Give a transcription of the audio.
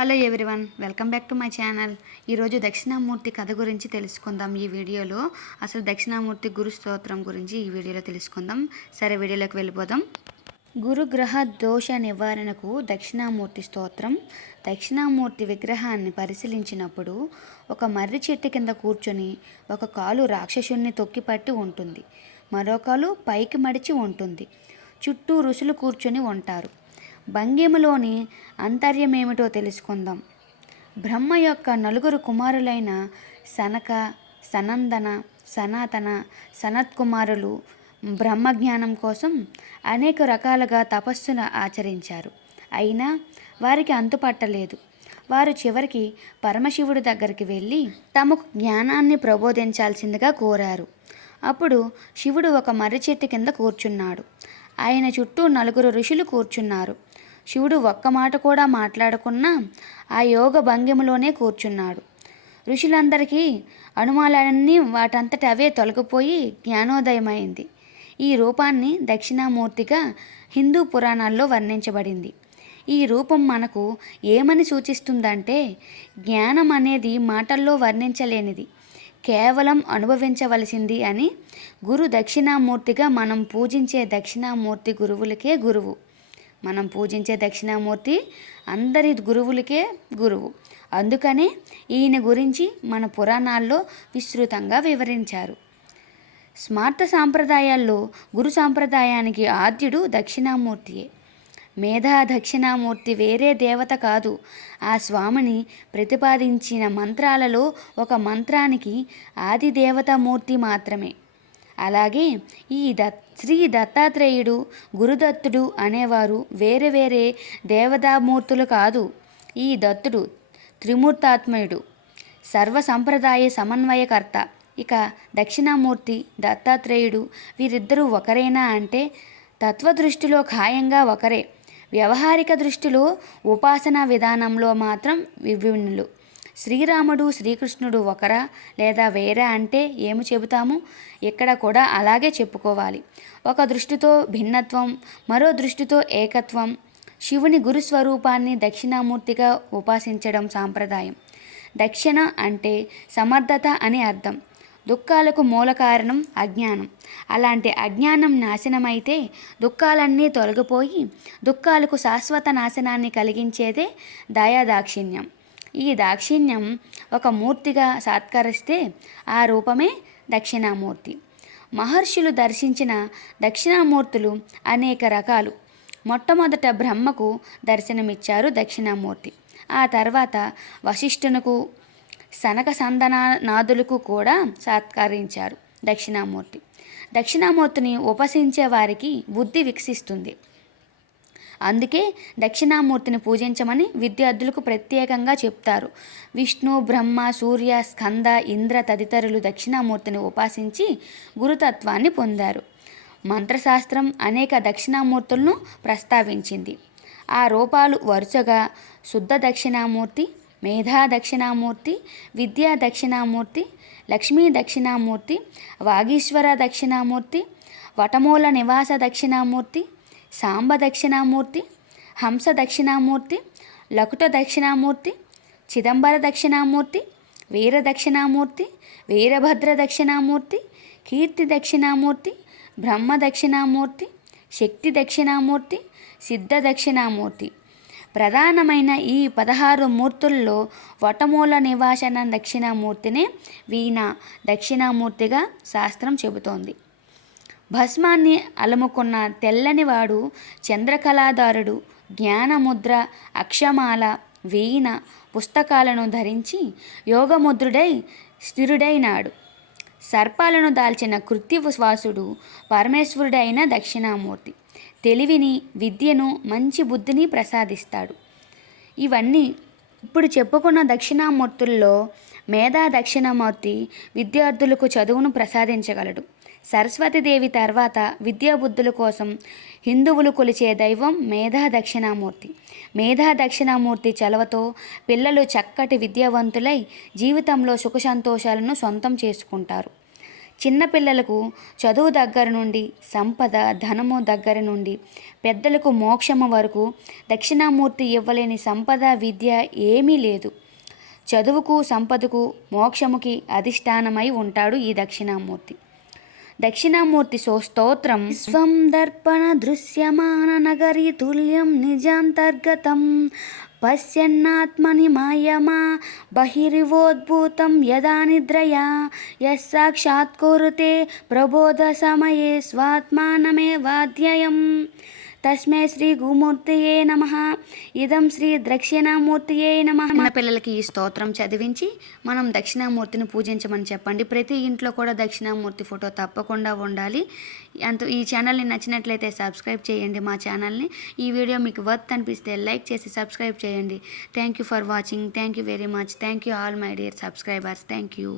Hello everyone, welcome back to my channel. ఈరోజు దక్షిణామూర్తి కథ గురించి తెలుసుకుందాం. ఈ వీడియోలో అసలు దక్షిణామూర్తి గురు స్తోత్రం గురించి ఈ వీడియోలో తెలుసుకుందాం. సరే, వీడియోలోకి వెళ్ళిపోదాం. గురుగ్రహ దోష నివారణకు దక్షిణామూర్తి స్తోత్రం. దక్షిణామూర్తి విగ్రహాన్ని పరిశీలించినప్పుడు ఒక మర్రి చెట్టు కింద కూర్చొని ఒక కాలు రాక్షసుని తొక్కిపట్టి ఉంటుంది, మరో కాలు పైకి మడిచి ఉంటుంది. చుట్టూ ఋషులు కూర్చొని ఉంటారు. భంగిమలోని అంతర్యమేమిటో తెలుసుకుందాం. బ్రహ్మ యొక్క నలుగురు కుమారులైన సనక, సనందన, సనాతన, సనత్కుమారులు బ్రహ్మజ్ఞానం కోసం అనేక రకాలుగా తపస్సును ఆచరించారు. అయినా వారికి అంతుపట్టలేదు. వారు చివరికి పరమశివుడి దగ్గరికి వెళ్ళి తమకు జ్ఞానాన్ని ప్రబోధించాల్సిందిగా కోరారు. అప్పుడు శివుడు ఒక మర్రి చెట్టు కింద కూర్చున్నాడు. ఆయన చుట్టూ నలుగురు ఋషులు కూర్చున్నారు. శివుడు ఒక్క మాట కూడా మాట్లాడకున్నా ఆ యోగ భంగిమలోనే కూర్చున్నాడు. ఋషులందరికీ అనుమానాలన్నీ వాటంతట అవే తొలగిపోయి జ్ఞానోదయమైంది. ఈ రూపాన్ని దక్షిణామూర్తిగా హిందూ పురాణాల్లో వర్ణించబడింది. ఈ రూపం మనకు ఏమని సూచిస్తుందంటే, జ్ఞానం అనేది మాటల్లో వర్ణించలేనిది, కేవలం అనుభవించవలసింది అని. గురు దక్షిణామూర్తిగా మనం పూజించే దక్షిణామూర్తి గురువులకే గురువు. మనం పూజించే దక్షిణామూర్తి అందరి గురువులకే గురువు. అందుకనే ఈయన గురించి మన పురాణాల్లో విస్తృతంగా వివరించారు. స్మార్త సాంప్రదాయాల్లో గురు సాంప్రదాయానికి ఆద్యుడు దక్షిణామూర్తియే. మేధా దక్షిణామూర్తి వేరే దేవత కాదు. ఆ స్వామిని ప్రతిపాదించిన మంత్రాలలో ఒక మంత్రానికి ఆది దేవతామూర్తి మాత్రమే. అలాగే ఈ శ్రీ దత్తాత్రేయుడు, గురుదత్తుడు అనేవారు వేరే వేరే దేవతామూర్తులు కాదు. ఈ దత్తుడు త్రిమూర్తాత్మయుడు, సర్వ సంప్రదాయ సమన్వయకర్త. ఇక దక్షిణామూర్తి, దత్తాత్రేయుడు వీరిద్దరూ ఒకరేనా అంటే తత్వదృష్టిలో ఖాయంగా ఒకరే. వ్యవహారిక దృష్టిలో ఉపాసనా విధానంలో మాత్రం విభిన్నులు. శ్రీరాముడు, శ్రీకృష్ణుడు ఒకరా లేదా వేరా అంటే ఏమి చెబుతాము? ఇక్కడ కూడా అలాగే చెప్పుకోవాలి. ఒక దృష్టితో భిన్నత్వం, మరో దృష్టితో ఏకత్వం. శివుని గురుస్వరూపాన్ని దక్షిణామూర్తిగా ఉపాసించడం సాంప్రదాయం. దక్షిణ అంటే సమర్థత అని అర్థం. దుఃఖాలకు మూల కారణం అజ్ఞానం. అలాంటి అజ్ఞానం నాశనమైతే దుఃఖాలన్నీ తొలగిపోయి దుఃఖాలకు శాశ్వత నాశనాన్ని కలిగించేదే దయాదాక్షిణ్యం. ఈ దాక్షిణ్యం ఒక మూర్తిగా సాత్కరిస్తే ఆ రూపమే దక్షిణామూర్తి. మహర్షులు దర్శించిన దక్షిణామూర్తులు అనేక రకాలు. మొట్టమొదట బ్రహ్మకు దర్శనమిచ్చారు దక్షిణామూర్తి. ఆ తర్వాత వశిష్ఠునకు, సనక సందనాదులకు కూడా సాత్కరించారు దక్షిణామూర్తి. దక్షిణామూర్తిని ఉపాసించే వారికి బుద్ధి వికసిస్తుంది. అందుకే దక్షిణామూర్తిని పూజించమని విద్యార్థులకు ప్రత్యేకంగా చెప్తారు. విష్ణు, బ్రహ్మ, సూర్య, స్కంద, ఇంద్ర తదితరులు దక్షిణామూర్తిని ఉపాసించి గురుతత్వాన్ని పొందారు. మంత్రశాస్త్రం అనేక దక్షిణామూర్తులను ప్రస్తావించింది. ఆ రూపాలు వరుసగా శుద్ధ దక్షిణామూర్తి, మేధా దక్షిణామూర్తి, విద్యా దక్షిణామూర్తి, లక్ష్మీ దక్షిణామూర్తి, వాగీశ్వర దక్షిణామూర్తి, వటమూల నివాస దక్షిణామూర్తి, సాంబ దక్షిణామూర్తి, హంస దక్షిణామూర్తి, లకుట దక్షిణామూర్తి, చిదంబర దక్షిణామూర్తి, వీర దక్షిణామూర్తి, వీరభద్ర దక్షిణామూర్తి, కీర్తి దక్షిణామూర్తి, బ్రహ్మ దక్షిణామూర్తి, శక్తి దక్షిణామూర్తి, సిద్ధ దక్షిణామూర్తి. ప్రధానమైన ఈ 16 మూర్తుల్లో వటమూల నివాసన దక్షిణామూర్తినే వీణ దక్షిణామూర్తిగా శాస్త్రం చెబుతోంది. భస్మాన్ని అలముకున్న తెల్లనివాడు చంద్రకళాధారుడు. జ్ఞానముద్ర, అక్షమాల, వీణ, పుస్తకాలను ధరించి యోగముద్రుడై స్థిరుడైనాడు. సర్పాలను దాల్చిన కృత్తివాసుడు పరమేశ్వరుడైన దక్షిణామూర్తి. తెలివిని, విద్యను, మంచి బుద్ధిని ప్రసాదిస్తాడు. ఇవన్నీ ఇప్పుడు చెప్పుకున్న దక్షిణామూర్తుల్లో మేధా దక్షిణామూర్తి విద్యార్థులకు చదువును ప్రసాదించగలడు. సరస్వతీదేవి తర్వాత విద్యాబుద్ధుల కోసం హిందువులు కొలిచే దైవం మేధా దక్షిణామూర్తి. మేధా దక్షిణామూర్తి చలవతో పిల్లలు చక్కటి విద్యావంతులై జీవితంలో సుఖ సంతోషాలను సొంతం చేసుకుంటారు. చిన్నపిల్లలకు చదువు దగ్గర నుండి, సంపద ధనము దగ్గర నుండి, పెద్దలకు మోక్షము వరకు దక్షిణామూర్తి ఇవ్వలేని సంపద విద్య ఏమీ లేదు. చదువుకు, సంపదకు, మోక్షముకి అధిష్టానమై ఉంటాడు ఈ దక్షిణామూర్తి. దక్షిణామూర్తి స్తోత్రం. స్వం దర్పణ దృశ్యమాన నగరీ తుల్యం నిజాంతర్గతం పశ్యన్నాత్మని మాయమా బహిరివోద్భూతం యదా నిద్రయా యస్సాక్షాత్కురుతే ప్రబోధ సమయే స్వాత్మానమేవాధ్యయం తస్మే శ్రీ గురుమూర్తియే నమః. ఇదం శ్రీ దక్షిణామూర్తియే నమః. మన పిల్లలకి ఈ స్తోత్రం చదివించి మనం దక్షిణామూర్తిని పూజించమని చెప్పండి. ప్రతి ఇంట్లో కూడా దక్షిణామూర్తి ఫోటో తప్పకుండా ఉండాలి. ఈ ఛానల్ని నచ్చినట్లయితే సబ్స్క్రైబ్ చేయండి మా ఛానల్ని. ఈ వీడియో మీకు వర్త్ అనిపిస్తే లైక్ చేసి సబ్స్క్రైబ్ చేయండి. Thank you for watching. Thank you very much. Thank you all my dear subscribers. Thank you.